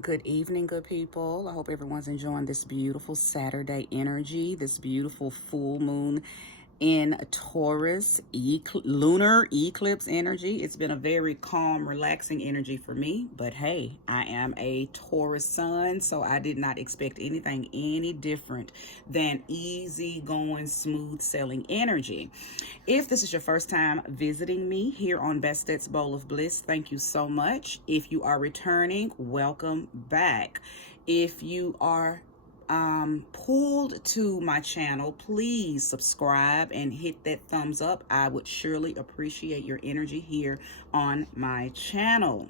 Good evening, good people. I hope everyone's enjoying this beautiful Saturday energy, this beautiful full moon in Taurus, lunar eclipse energy. It's been a very calm, relaxing energy for me, but hey, I am a Taurus sun, so I did not expect anything any different than easy going, smooth sailing energy. If this is your first time visiting me here on Bastette's Bowl of Bliss, thank you so much. If you are returning, welcome back. If you are pulled to my channel, please subscribe and hit that thumbs up. I would surely appreciate your energy here on my channel.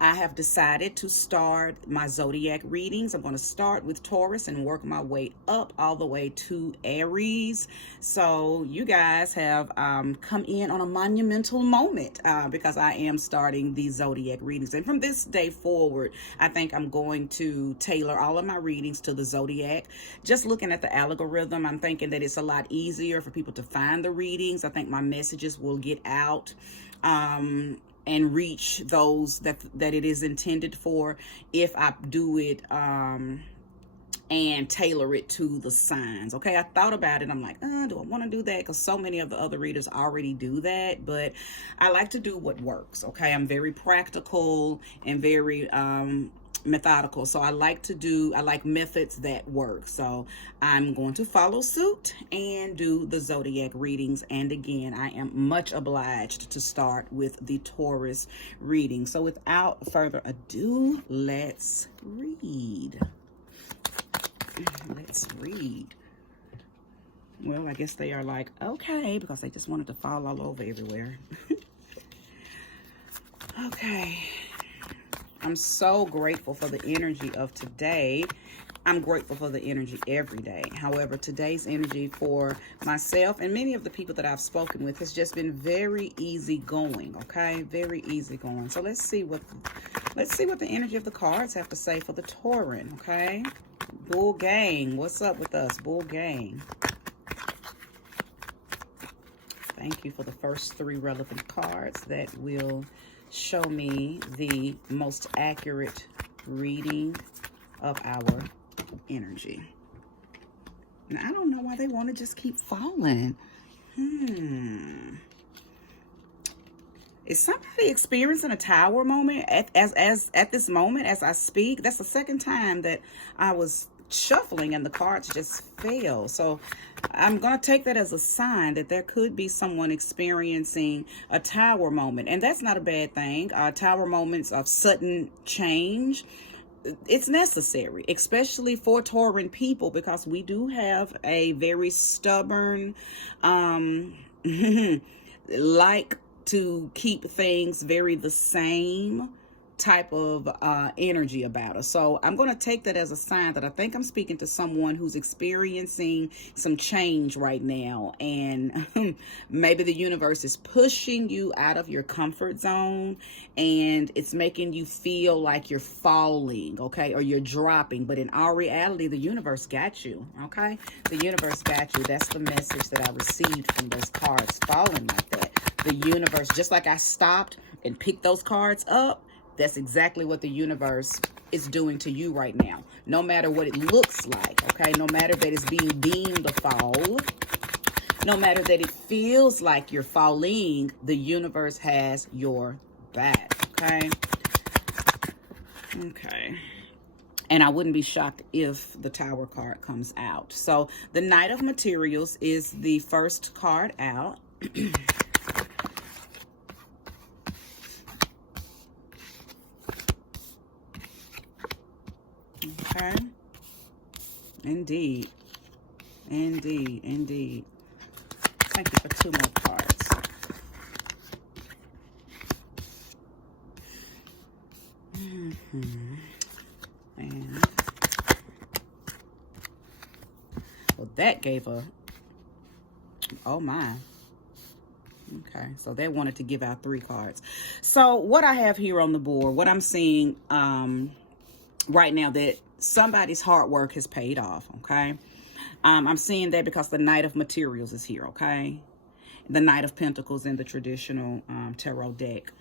I have decided to start my zodiac readings. I'm going to start with Taurus and work my way up all the way to Aries. So you guys have come in on a monumental moment because I am starting the zodiac readings. And from this day forward, I think I'm going to tailor all of my readings to the zodiac. Just looking at the algorithm, I'm thinking that it's a lot easier for people to find the readings. I think my messages will get out and reach those that it is intended for if I do it and tailor it to the signs. Okay, I thought about it. I'm like, do I want to do that? Because so many of the other readers already do that, but I like to do what works. Okay, I'm very practical and very methodical, so I like methods that work. So I'm going to follow suit and do the zodiac readings. And again, I am much obliged to start with the Taurus reading. So without further ado, let's read. Well, I guess they are like, okay, because they just wanted to fall all over everywhere. Okay. I'm so grateful for the energy of today. I'm grateful for the energy every day. However, today's energy for myself and many of the people that I've spoken with has just been very easy going, okay? Very easy going. So let's see what the energy of the cards have to say for the Tauran, okay? Bull Gang, what's up with us, Bull Gang? Thank you for the first 3 relevant cards that will show me the most accurate reading of our energy. And I don't know why they want to just keep falling. Is somebody experiencing a tower moment at this moment as I speak? That's the second time that I was shuffling and the cards just fell. So I'm going to take that as a sign that there could be someone experiencing a tower moment. And that's not a bad thing. Tower moments of sudden change, it's necessary, especially for Tauran people, because we do have a very stubborn, like to keep things very the same type of energy about us. So I'm going to take that as a sign that I think I'm speaking to someone who's experiencing some change right now, and maybe the universe is pushing you out of your comfort zone and it's making you feel like you're falling, okay, or you're dropping, but in all reality the universe got you, okay? The universe got you. That's the message that I received from those cards falling like that. The universe, just like I stopped and picked those cards up, that's exactly what the universe is doing to you right now. No matter what it looks like, okay? No matter that it's being deemed a fall, no matter that it feels like you're falling, the universe has your back, okay? Okay. And I wouldn't be shocked if the Tower card comes out. So the Knight of Materials is the first card out. Okay. Indeed. Indeed. Indeed. Thank you for 2 more cards. And well, that gave a, oh my. Okay, so they wanted to give out 3 cards. So what I have here on the board, what I'm seeing right now, that somebody's hard work has paid off, okay? I'm seeing that because the Knight of Materials is here, okay? The Knight of Pentacles in the traditional tarot deck.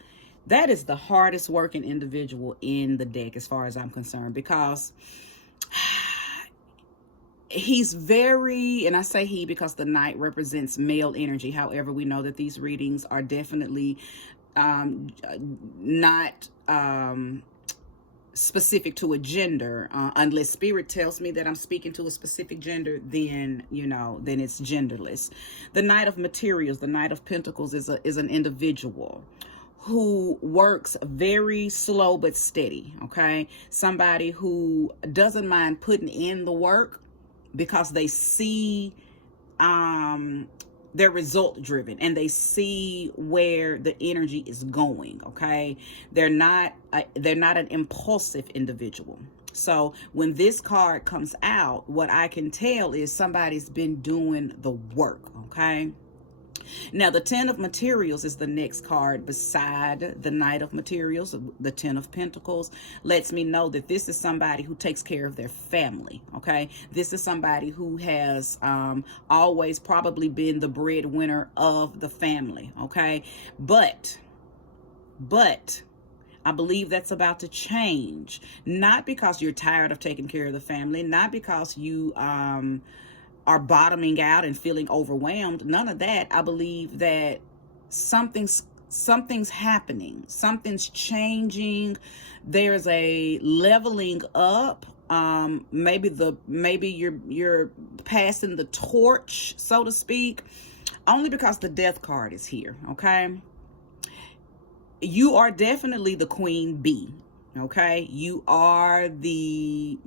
That is the hardest working individual in the deck as far as I'm concerned, because he's very, and I say he because the knight represents male energy. However, we know that these readings are definitely not specific to a gender, unless spirit tells me that I'm speaking to a specific gender, then then it's genderless. The Knight of Materials, the Knight of Pentacles, is an individual who works very slow but steady. Okay, somebody who doesn't mind putting in the work because they see they're result driven and they see where the energy is going. Okay, they're not an impulsive individual. So when this card comes out, what I can tell is somebody's been doing the work. Okay, now, the Ten of Materials is the next card beside the Knight of Materials. The Ten of Pentacles lets me know that this is somebody who takes care of their family, okay? This is somebody who has always probably been the breadwinner of the family, okay? But I believe that's about to change. Not because you're tired of taking care of the family, not because you are bottoming out and feeling overwhelmed. None of that. I believe that something's happening. Something's changing. There's a leveling up. Maybe you're passing the torch, so to speak, only because the Death card is here. Okay, you are definitely the queen bee. Okay, you are the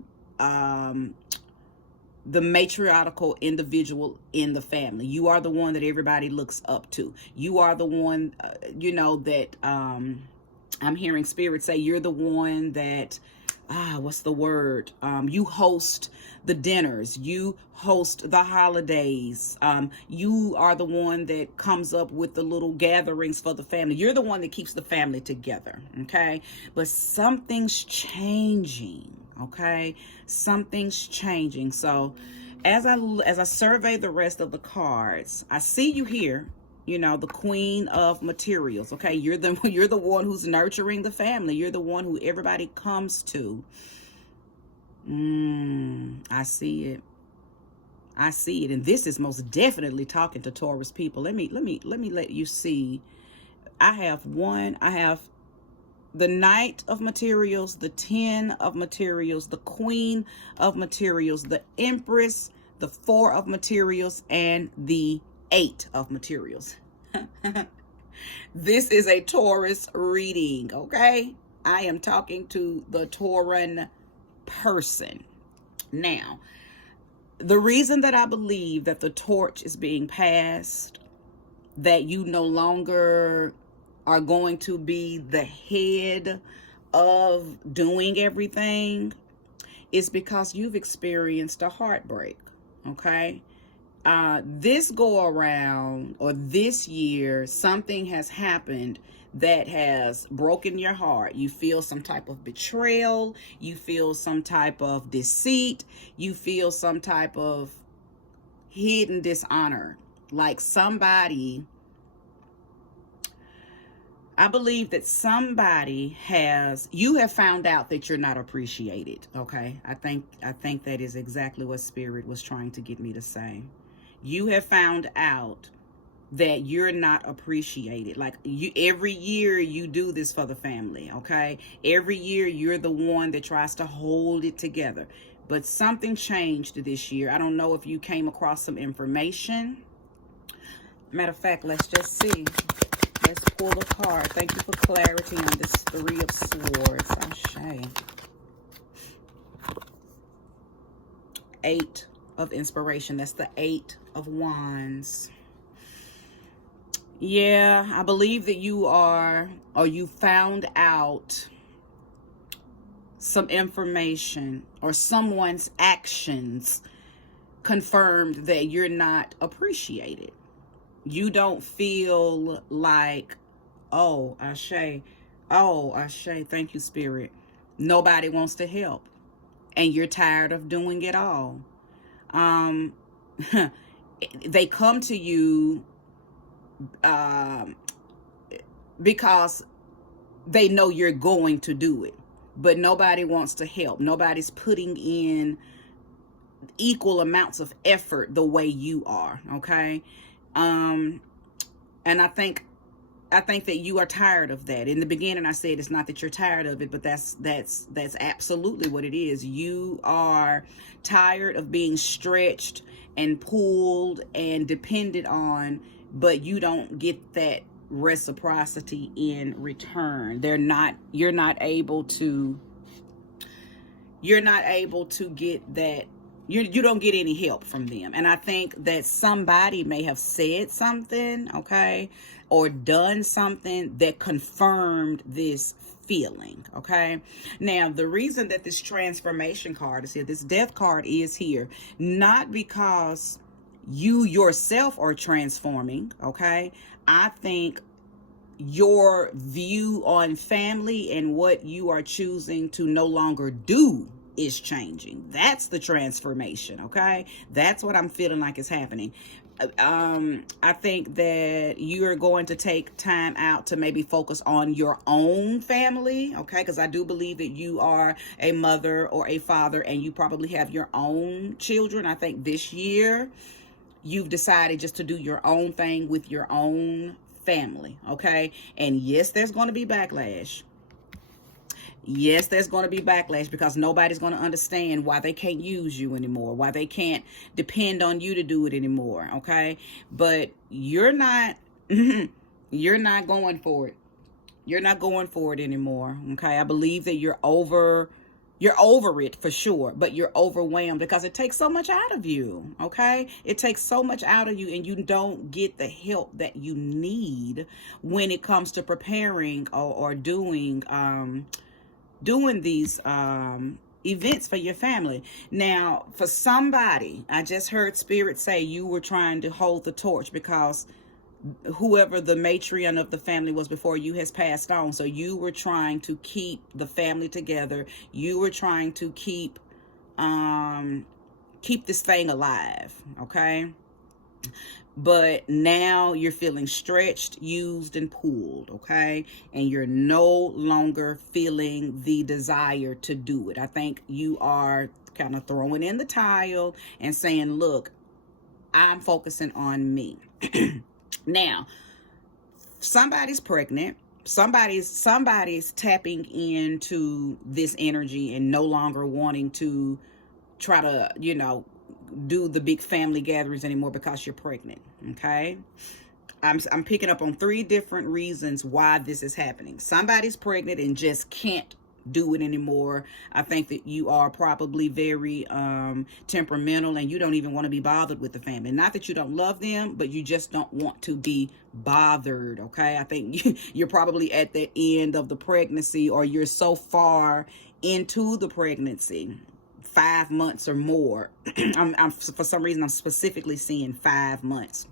matriarchal individual in the family. You are the one that everybody looks up to. You are the one, that I'm hearing spirit say you're the one that, what's the word? You host the dinners. You host the holidays. You are the one that comes up with the little gatherings for the family. You're the one that keeps the family together, okay? But something's changing. Okay, something's changing. So as I survey the rest of the cards, I see you here, the Queen of Materials. Okay, you're the one who's nurturing the family. You're the one who everybody comes to. I see it. I see it. And this is most definitely talking to Taurus people. Let me let you see. I have the Knight of Materials, the Ten of Materials, the Queen of Materials, the Empress, the Four of Materials, and the Eight of Materials. This is a Taurus reading, okay? I am talking to the Tauran person. Now, the reason that I believe that the torch is being passed, that you no longer are going to be the head of doing everything, is because you've experienced a heartbreak. Okay, this go around, or this year, something has happened that has broken your heart. You feel some type of betrayal, you feel some type of deceit, you feel some type of hidden dishonor, like I believe that you have found out that you're not appreciated. Okay, I think that is exactly what Spirit was trying to get me to say. You have found out that you're not appreciated. Like, every year you do this for the family. Okay, every year you're the one that tries to hold it together, but something changed this year. I don't know if you came across some information. Matter of fact, let's just see. Let's pull a card. Thank you for clarity on this Three of Swords. Ashe. Eight of Inspiration. That's the Eight of Wands. Yeah, I believe that you found out some information, or someone's actions confirmed that you're not appreciated. You don't feel like, oh, Ashe, thank you, Spirit. Nobody wants to help, and you're tired of doing it all. They come to you because they know you're going to do it, but nobody wants to help. Nobody's putting in equal amounts of effort the way you are. Okay. And I think that you are tired of that. In the beginning, I said it's not that you're tired of it, but that's absolutely what it is. You are tired of being stretched and pulled and depended on, but you don't get that reciprocity in return. You're not able to get that. You don't get any help from them. And I think that somebody may have said something, okay, or done something that confirmed this feeling, okay? Now, the reason that this transformation card is here, this death card is here, not because you yourself are transforming, okay? I think your view on family and what you are choosing to no longer do is changing. That's the transformation, okay? That's what I'm feeling like is happening. I think that you're going to take time out to maybe focus on your own family, okay? Because I do believe that you are a mother or a father and you probably have your own children. I think this year you've decided just to do your own thing with your own family, okay? And yes, there's going to be backlash. Yes, there's going to be backlash because nobody's going to understand why they can't use you anymore, why they can't depend on you to do it anymore, okay? But you're not you're not going for it. You're not going for it anymore, okay? I believe that you're over it for sure, but you're overwhelmed because it takes so much out of you, okay? It takes so much out of you and you don't get the help that you need when it comes to preparing or doing these events for your family. Now, for somebody, I just heard Spirit say you were trying to hold the torch because whoever the matriarch of the family was before you has passed on. So you were trying to keep the family together. You were trying to keep this thing alive, okay? But now you're feeling stretched, used, and pulled, okay? And you're no longer feeling the desire to do it. I think you are kind of throwing in the towel and saying, look, I'm focusing on me. Now, somebody's pregnant. Somebody's tapping into this energy and no longer wanting to try to, do the big family gatherings anymore because you're pregnant, okay? I'm picking up on 3 different reasons why this is happening. Somebody's pregnant and just can't do it anymore. I think that you are probably very temperamental and you don't even want to be bothered with the family. Not that you don't love them, but you just don't want to be bothered, okay? I think you're probably at the end of the pregnancy or you're so far into the pregnancy, 5 months or more. I'm for some reason I'm specifically seeing 5 months.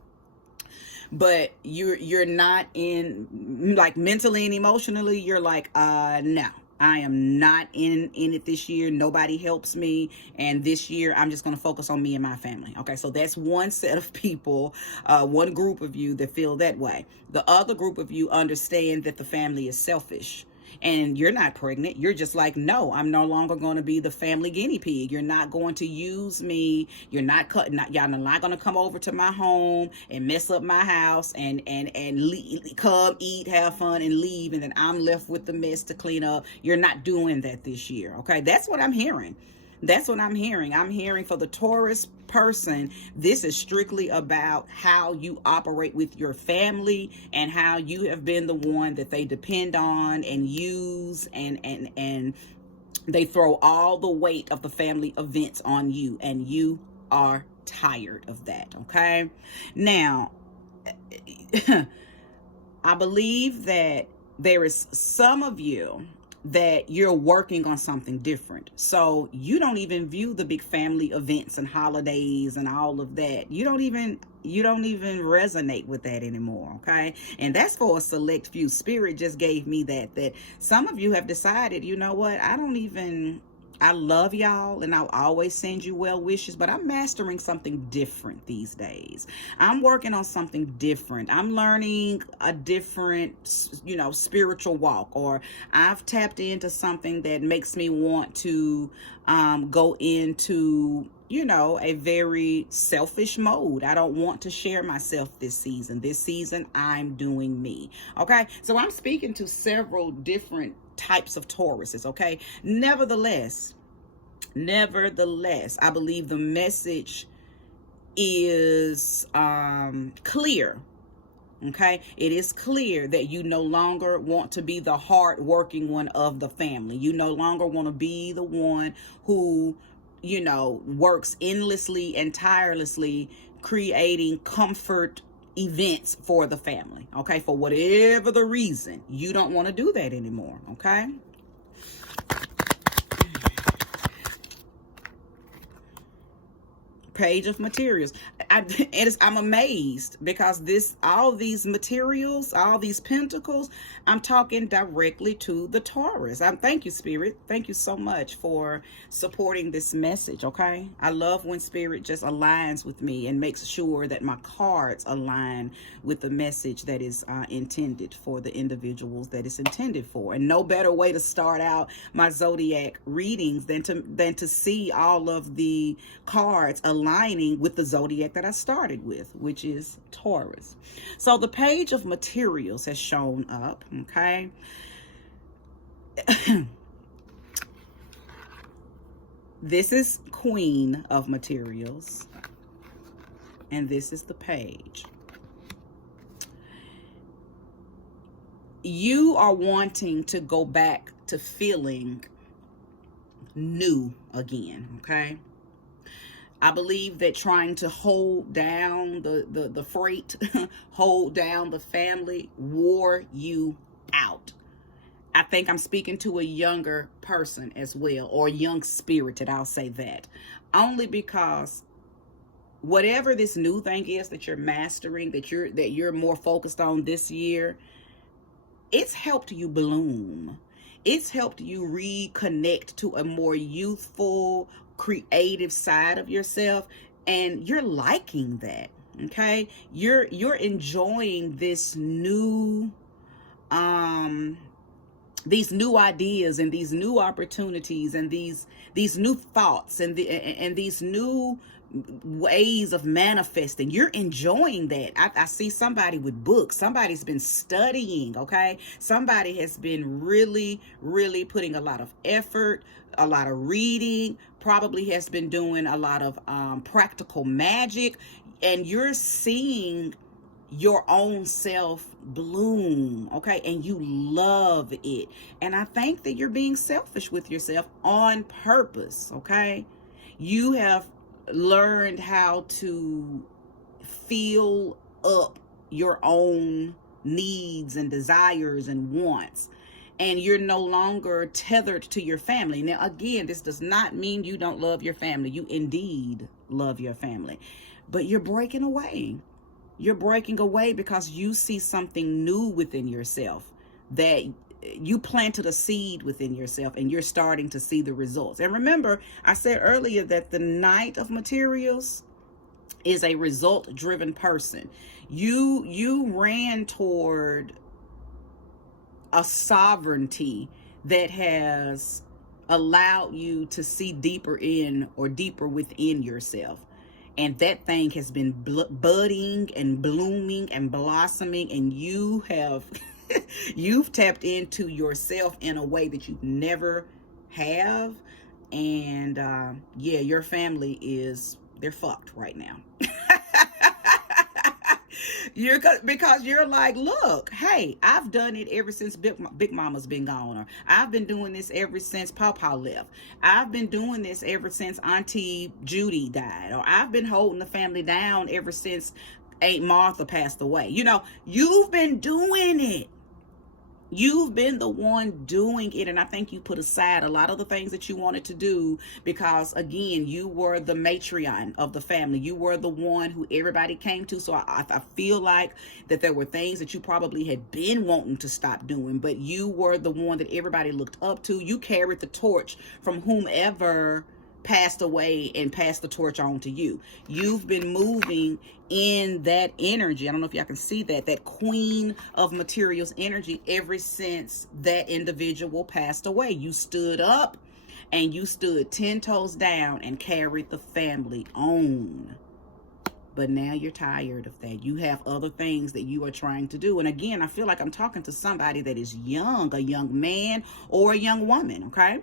But you're not in, like, mentally and emotionally, you're like, no, I am not in it this year. Nobody helps me. And this year, I'm just going to focus on me and my family. Okay, so that's one set of people, one group of you that feel that way. The other group of you understand that the family is selfish. And you're not pregnant. You're just like, no, I'm no longer going to be the family guinea pig. You're not going to use me. You're not cutting. Y'all not going to come over to my home and mess up my house and come eat, have fun, and leave, and then I'm left with the mess to clean up. You're not doing that this year. Okay, that's what I'm hearing. That's what I'm hearing. I'm hearing for the Taurus person, this is strictly about how you operate with your family and how you have been the one that they depend on and use, and they throw all the weight of the family events on you, and you are tired of that, okay? Now, I believe that there is some of you that you're working on something different. So you don't even view the big family events and holidays and all of that. You don't even resonate with that anymore, okay? And that's for a select few. Spirit just gave me that some of you have decided, you know what, I don't even I love y'all and I'll always send you well wishes, but I'm mastering something different these days. I'm working on something different. I'm learning a different, spiritual walk, or I've tapped into something that makes me want to go into a very selfish mode. I don't want to share myself this season. This season, I'm doing me. Okay. So I'm speaking to several different types of Tauruses. Okay. Nevertheless, I believe the message is clear. Okay, it is clear that you no longer want to be the hard-working one of the family. You no longer want to be the one who, works endlessly and tirelessly creating comfort events for the family. Okay, for whatever the reason, you don't want to do that anymore. Okay. Page of materials. I'm amazed because all these materials, all these pentacles, I'm talking directly to the Taurus. Thank you, Spirit. Thank you so much for supporting this message. Okay, I love when Spirit just aligns with me and makes sure that my cards align with the message that is intended for the individuals that it's intended for. And no better way to start out my zodiac readings than to see all of the cards aligning with the zodiac that I started with, which is Taurus. So the page of materials has shown up. Okay. This is Queen of Materials, and this is the page. You are wanting to go back to feeling new again. Okay. I believe that trying to hold down the freight, hold down the family, wore you out. I think I'm speaking to a younger person as well, or young spirited, I'll say that. Only because whatever this new thing is that you're mastering, that you're more focused on this year, it's helped you bloom. It's helped you reconnect to a more youthful, creative side of yourself, and you're liking that. Okay, you're enjoying these new ideas and these new opportunities and these new thoughts and these new ways of manifesting. You're enjoying that. I see somebody with books. Somebody's been studying. Okay, somebody has been really putting a lot of effort, a lot of reading, probably has been doing a lot of practical magic, and you're seeing your own self bloom. Okay, and you love it. And I think that you're being selfish with yourself on purpose. Okay, you have learned how to fill up your own needs and desires and wants, and you're no longer tethered to your family. Now again, this does not mean you don't love your family. You indeed love your family, but you're breaking away. You're breaking away because you see something new within yourself, that you planted a seed within yourself, and you're starting to see the results. And remember, I said earlier that the Knight of Materials is a result-driven person. You ran toward a sovereignty that has allowed you to see deeper within yourself. And that thing has been budding and blooming and blossoming, and you have you've tapped into yourself in a way that you never have. And yeah, your family they're fucked right now. Because you're like, look, hey, I've done it ever since Big Mama's been gone, or I've been doing this ever since Pawpaw left. I've been doing this ever since Auntie Judy died, or I've been holding the family down ever since Aunt Martha passed away. You've been doing it. You've been the one doing it, and I think you put aside a lot of the things that you wanted to do because, again, you were the matriarch of the family. You were the one who everybody came to. So I feel like that there were things that you probably had been wanting to stop doing, but you were the one that everybody looked up to. You carried the torch from whomever passed away and passed the torch on to you. You've been moving in that energy. I don't know if y'all can see that queen of materials energy ever since that individual passed away. You stood up and you stood 10 toes down and carried the family on. But now you're tired of that. You have other things that you are trying to do. And again, I feel like I'm talking to somebody that is young, a young man or a young woman, okay?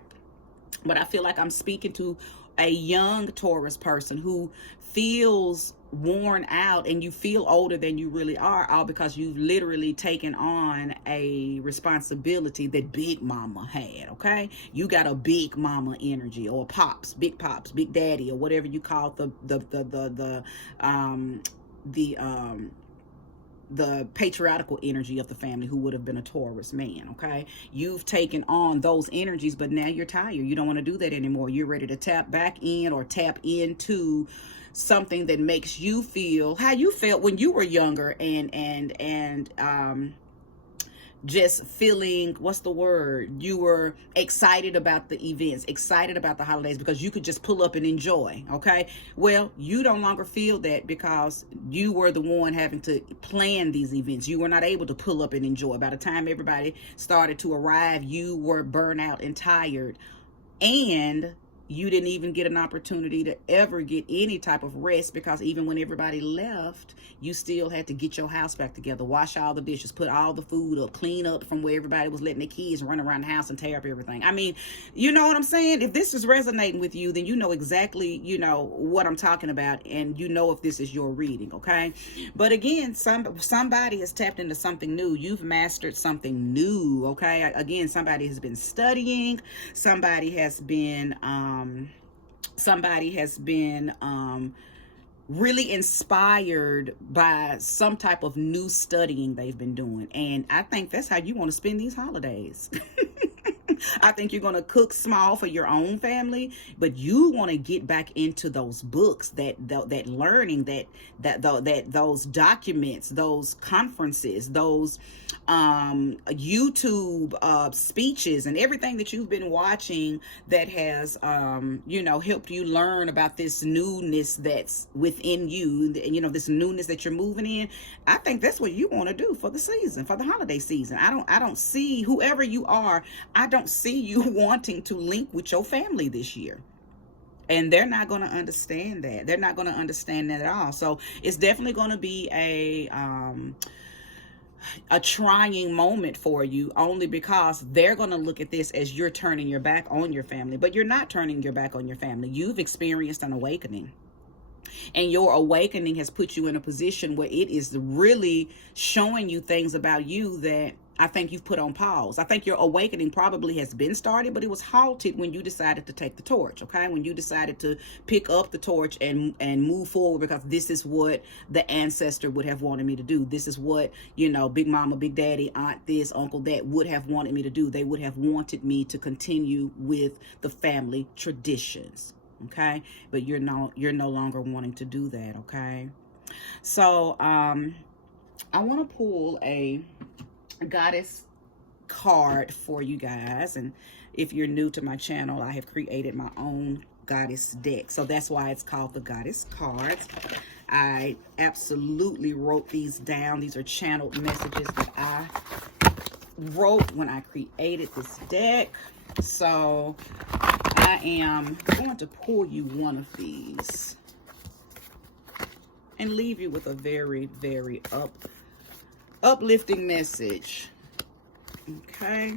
But I feel like I'm speaking to a young Taurus person who feels worn out, and you feel older than you really are, all because you've literally taken on a responsibility that Big Mama had, okay? You got a Big Mama energy, or pops, Big Daddy, or whatever you call the patriarchal energy of the family, who would have been a Taurus man, okay? You've taken on those energies, but now you're tired. You don't want to do that anymore. You're ready to tap back in or tap into something that makes you feel how you felt when you were younger, and just feeling, what's the word? You were excited about the events, excited about the holidays, because you could just pull up and enjoy, okay? Well, you no longer feel that because you were the one having to plan these events. You were not able to pull up and enjoy. By the time everybody started to arrive, you were burnt out and tired, and you didn't even get an opportunity to ever get any type of rest, because even when everybody left, you still had to get your house back together, wash all the dishes, put all the food up, clean up from where everybody was letting their kids run around the house and tear up everything. I mean, you know what I'm saying? If this is resonating with you, then you know exactly, what I'm talking about, and you know if this is your reading, okay? But again, somebody has tapped into something new. You've mastered something new, okay? Again, somebody has been studying. Somebody has been really inspired by some type of new studying they've been doing. And I think that's how you want to spend these holidays. I think you're going to cook small for your own family, but you want to get back into those books, that learning, those documents, those conferences, those YouTube speeches, and everything that you've been watching that has helped you learn about this newness that's within you, this newness that you're moving in. I think that's what you want to do for the season, for the holiday season. I don't see, whoever you are, I don't see you wanting to link with your family this year. And they're not going to understand that. They're not going to understand that at all. So it's definitely going to be a trying moment for you, only because they're going to look at this as you're turning your back on your family. But you're not turning your back on your family. You've experienced an awakening. And your awakening has put you in a position where it is really showing you things about you that I think you've put on pause. I think your awakening probably has been started, but it was halted when you decided to take the torch, okay? When you decided to pick up the torch and move forward, because this is what the ancestor would have wanted me to do. This is what, Big Mama, Big Daddy, Aunt this, Uncle that would have wanted me to do. They would have wanted me to continue with the family traditions, okay? But you're no longer wanting to do that, okay? So I want to pull a goddess card for you guys, and if you're new to my channel, I have created my own goddess deck, so that's why it's called the goddess cards. I absolutely wrote these down. These are channeled messages that I wrote when I created this deck. So I am going to pull you one of these and leave you with a very, very uplifting message. Okay.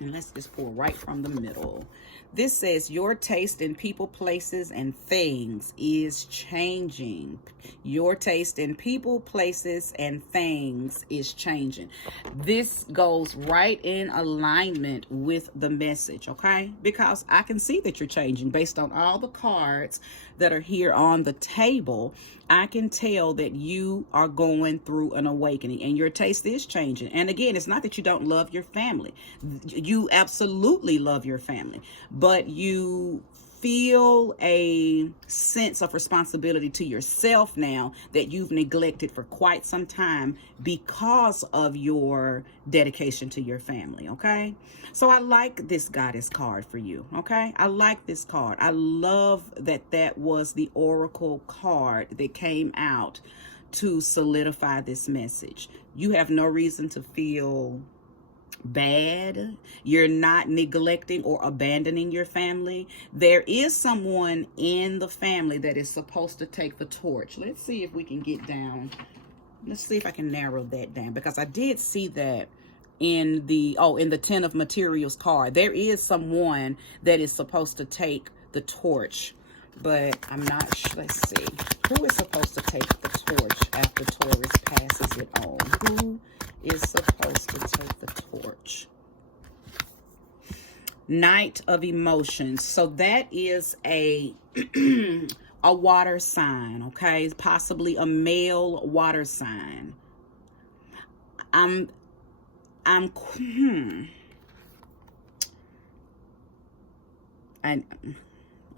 And let's just pull right from the middle. This says your taste in people, places, and things is changing. Your taste in people, places, and things is changing. This goes right in alignment with the message, okay? Because I can see that you're changing based on all the cards that are here on the table. I can tell that you are going through an awakening and your taste is changing. And again, it's not that you don't love your family. You absolutely love your family, but you feel a sense of responsibility to yourself now that you've neglected for quite some time because of your dedication to your family, okay? So I like this goddess card for you, okay? I like this card. I love that that was the oracle card that came out to solidify this message. You have no reason to feel bad. You're not neglecting or abandoning your family. There is someone in the family that is supposed to take the torch. Let's see if we can get down. Let's see if I can narrow that down, because I did see that in the Ten of Materials card. There is someone that is supposed to take the torch, but I'm not sure. Let's see. Who is supposed to take the torch after Taurus passes it on? Who is supposed to take the torch? Knight of Emotions. So that is a a water sign, okay? Possibly a male water sign. A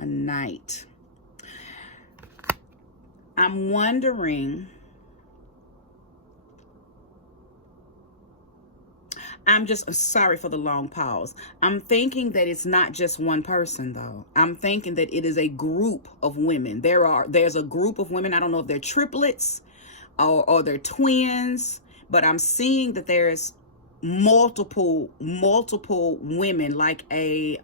knight. I'm wondering, I'm just sorry for the long pause. I'm thinking that it's not just one person, though. I'm thinking that it is a group of women. There's a group of women. I don't know if they're triplets or they're twins, but I'm seeing that there's multiple women, like a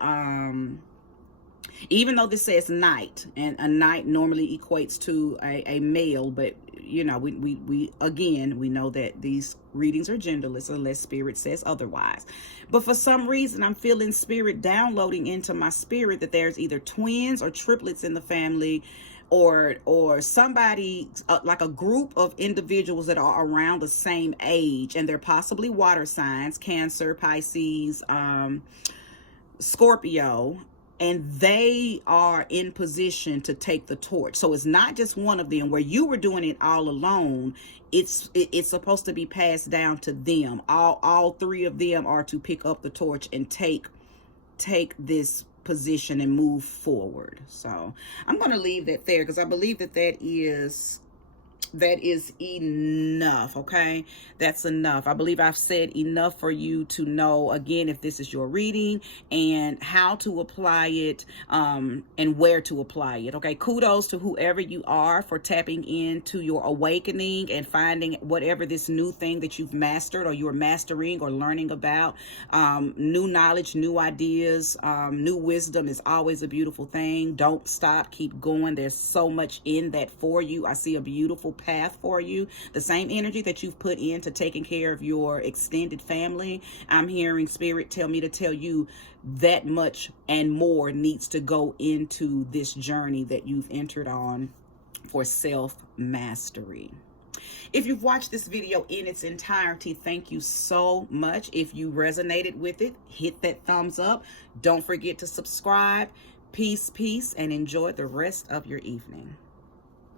even though this says knight, and a knight normally equates to a male, but you know, we again, we know that these readings are genderless unless spirit says otherwise. But for some reason, I'm feeling spirit downloading into my spirit that there's either twins or triplets in the family, or somebody, like a group of individuals that are around the same age, and they're possibly water signs: Cancer, Pisces, Scorpio, and they are in position to take the torch. So it's not just one of them where you were doing it all alone. It's supposed to be passed down to them. All three of them are to pick up the torch and take this position and move forward. So I'm going to leave that there, because I believe that is enough. Okay, that's enough. I believe I've said enough for you to know, again, if this is your reading and how to apply it, and where to apply it. Okay, kudos to whoever you are for tapping into your awakening and finding whatever this new thing that you've mastered or you're mastering or learning about. New knowledge, new ideas, new wisdom is always a beautiful thing. Don't stop, keep going. There's so much in that for you. I see a beautiful path for you. The same energy that you've put into taking care of your extended family, I'm hearing spirit tell me to tell you that much and more needs to go into this journey that you've entered on for self-mastery. If you've watched this video in its entirety, thank you so much. If you resonated with it, hit that thumbs up. Don't forget to subscribe. Peace, and enjoy the rest of your evening.